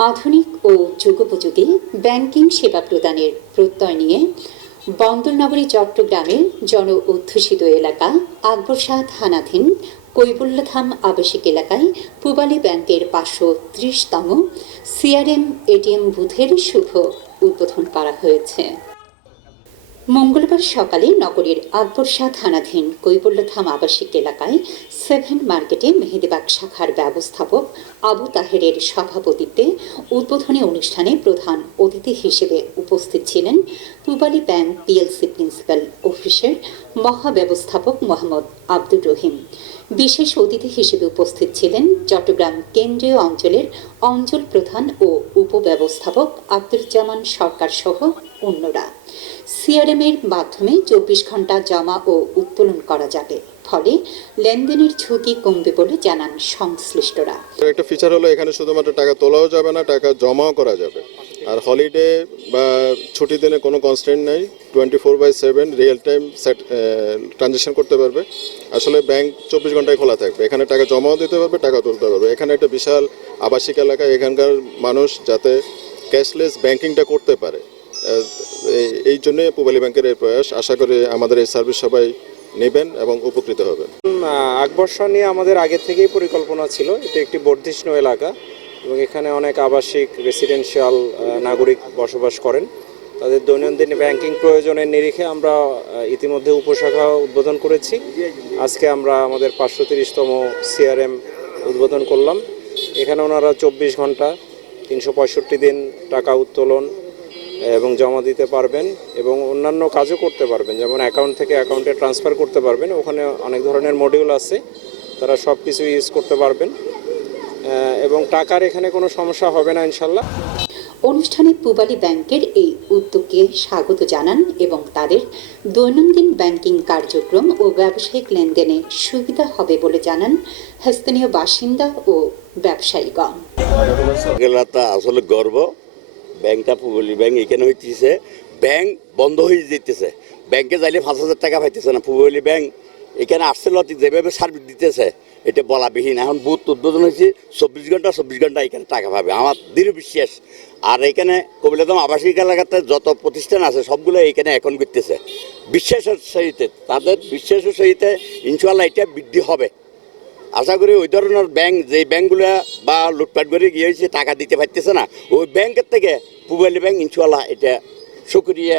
আধুনিক ও যুগোপযোগী ব্যাংকিং সেবা প্রদানের প্রত্যয় নিয়ে বন্দরনগরী চট্টগ্রামের জন অধ্যুষিত এলাকা আকবর শাহ থানাধীন কৈবল্যধাম আবাসিক এলাকায় পূবালী ব্যাংকের পাঁচশো ত্রিশতম সিআরএম এটিএম বুথের শুভ উদ্বোধন করা হয়েছে। মঙ্গলবার সকালে নগরীর আকবর শাহ থানাধীন কৈবল্যধাম আবাসিক এলাকায় সেভেন মার্কেটে মেহেদিবাগ শাখার ব্যবস্থাপক আবু তাহেরের সভাপতিত্বে উদ্বোধনী অনুষ্ঠানে প্রধান অতিথি হিসেবে উপস্থিত ছিলেন পূবালী ব্যাংক পিএলসি প্রিন্সিপাল অফিসের মহাব্যবস্থাপক মোহাম্মদ আব্দুর রহিম। বিশেষ অতিথি হিসেবে উপস্থিত ছিলেন চট্টগ্রাম কেন্দ্রীয় অঞ্চলের অঞ্চল প্রধান ও উপব্যবস্থাপক আব্দুল জামান সরকার সহ অন্যরা। সিআরএম এর মাধ্যমে চব্বিশ ঘণ্টা জমা ও উত্তোলন করা যাবে। ফলে লেনদেনের ঝুঁকি কমবে বলে জানান সংশ্লিষ্টরা। একটা ফিচার হলো এখানে শুধুমাত্র টাকা তোলাও যাবে না, টাকা জমাও করা যাবে। আর হলিডে বা ছুটির দিনে কোনো কনস্ট্যান্ট নেই twenty four by seven real time set transaction করতে পারবে। আসলে ব্যাংক চব্বিশ ঘন্টায় খোলা থাকবে। এখানে টাকা জমাও দিতে পারবে টাকা তুলতে পারবে। এখানে একটা বিশাল আবাসিক এলাকা এখানকার মানুষ যাতে ক্যাশলেস ব্যাংকিংটা করতে পারে। এই- জন্যে পুবালী ব্যাংকের এই প্রয়াস। আশা করি আমাদের এই সার্ভিস সবাই নেবেন এবং উপকৃত হবেন। আহ, আকবর্ষা নিয়ে আমাদের আগে থেকেই পরিকল্পনা ছিল। এটা একটি বর্ধিষ্ণু এলাকা। এবং এখানে অনেক আবাসিক রেসিডেন্সিয়াল নাগরিক বসবাস করেন। তাদের দৈনন্দিন ব্যাংকিং প্রয়োজনের নিরিখে আমরা ইতিমধ্যে উপশাখা উদ্বোধন করেছি। আজকে আমরা আমাদের পাঁচশো তিরিশতম সিআরএম উদ্বোধন করলাম। এখানে ওনারা চব্বিশ ঘণ্টা, তিনশো পঁয়ষট্টি দিন টাকা উত্তোলন এবং জমা দিতে পারবেন এবং অন্যান্য কাজও করতে পারবেন। যেমন অ্যাকাউন্ট থেকে অ্যাকাউন্টে ট্রান্সফার করতে পারবেন। ওখানে অনেক ধরনের মডিউল আছে। তারা সব কিছু ইউজ করতে পারবেন। এবং টাকার এখানে কোনো সমস্যা হবে না ইনশাল্লাহ। অনুষ্ঠানে পূবালী ব্যাংকের এই উদ্যোগকে স্বাগত জানান এবং তাদের দৈনন্দিন ব্যাংকিং কার্যক্রম ও ব্যবসায়িক লেনদেনে সুবিধা হবে বলে জানান স্থানীয় বাসিন্দা ও ব্যবসায়ীগণ। আসলে গর্ব। ব্যাংকটা পুবলি ব্যাংক এখানে হইতেছে। ব্যাংক বন্ধ হয়ে যেতেছে। ব্যাংকে যাইলে পাঁচ হাজার টাকা পাইতেছে না। পুবলি ব্যাংক এখানে লতি যেভাবে সার্ভিস দিতেছে, এটা বলাবিহীন। এখন বুথ উদ্বোধন হয়েছে, চব্বিশ ঘণ্টা চব্বিশ ঘণ্টা এখানে টাকা পাবে। আমার দৃঢ় বিশ্বাস। আর এখানে কবিলাদম আবাসিক এলাকাতে যত প্রতিষ্ঠান আছে, সবগুলো এখানে এখন করতেছে বিশ্বাসের সহিতে, তাদের বিশ্বাসের সহিতে ইনশাল্লাহ এটা বৃদ্ধি হবে। আশা করি ওই ধরনের ব্যাংক যে ব্যাংকগুলো বা লুটপাট করে গিয়ে হয়েছে, টাকা দিতে পারতেছে না, ওই ব্যাংকের থেকে পুবালি ব্যাংক ইনশাল্লাহ এটা সুক্রিয়া।